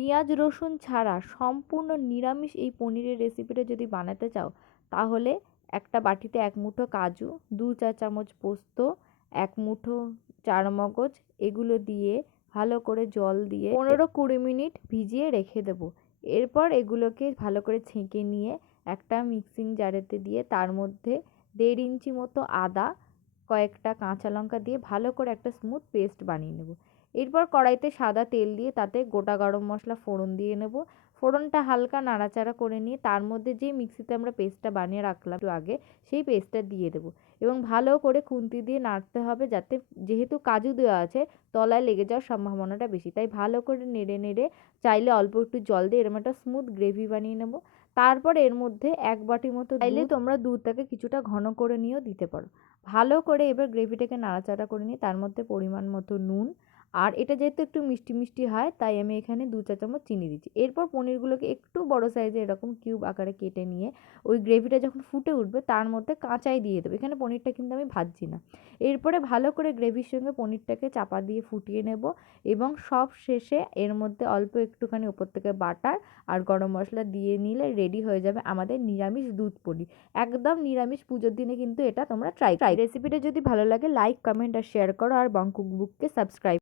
পেঁয়াজ রসুন ছাড়া সম্পূর্ণ নিরামিষ এই পনিরের রেসিপিটা যদি বানাতে চাও, তাহলে একটা বাটিতে 1 মুঠো কাজু, 2 চা চামচ পোস্ত, 1 মুঠো চারমগজ এগুলো দিয়ে ভালো করে জল দিয়ে 15-20 মিনিট ভিজিয়ে রেখে দেবো। এরপর এগুলোকে ভালো করে ছেঁকে নিয়ে একটা মিক্সিং জারেতে দিয়ে তার মধ্যে 1.5 ইঞ্চি মতো আদা, কয়েকটা কাঁচা লঙ্কা দিয়ে ভালো করে একটা স্মুথ পেস্ট বানিয়ে নেব। এরপর কড়াইতে সাদা তেল দিয়ে তাতে গোটা গরম মশলা ফোড়ন দিয়ে নেব। ফোড়নটা হালকা নাড়াচাড়া করে নিয়ে তার মধ্যে যে মিক্সিতে আমরা পেস্টটা বানিয়ে রাখলাম একটু আগে, সেই পেস্টটা দিয়ে দেবো এবং ভালো করে খুন্তি দিয়ে নাড়তে হবে, যাতে যেহেতু কাজু দেওয়া আছে তলায় লেগে যাওয়ার সম্ভাবনাটা বেশি, তাই ভালো করে নেড়ে নেড়ে চাইলে অল্প একটু জল দিয়ে এরকম একটা স্মুথ গ্রেভি বানিয়ে নেব। তারপর এর মধ্যে 1 বাটি মতো চাইলে তোমরা দুধটাকে কিছুটা ঘন করে নিয়েও দিতে পারো। ভালো করে এবার গ্রেভিটাকে নাড়াচাড়া করে নিয়ে তার মধ্যে পরিমাণ মতো নুন, আর এটা যেহেতু একটু মিষ্টি মিষ্টি হয় তাই আমি এখানে 2 চা চামচ চিনি দিচ্ছি। এরপর পনিরগুলোকে একটু বড় সাইজে এরকম কিউব আকারে কেটে নিয়ে ওই গ্রেভিটা যখন ফুটে উঠবে তার মধ্যে কাঁচাই দিয়ে দেবো। এখানে পনিরটা কিন্তু আমি ভাজছি না। এরপরে ভালো করে গ্রেভির সঙ্গে পনিরটাকে চাপা দিয়ে ফুটিয়ে নেব এবং সব শেষে এর মধ্যে অল্প একটুখানি ওপর থেকে বাটার আর গরম মশলা দিয়ে নিলে রেডি হয়ে যাবে আমাদের নিরামিষ দুধ পনির। একদম নিরামিষ পুজোর দিনে কিন্তু এটা তোমরা ট্রাই। রেসিপিটা যদি ভালো লাগে লাইক, কমেন্ট আর শেয়ার করো, আর বং কুক বুককে সাবস্ক্রাইব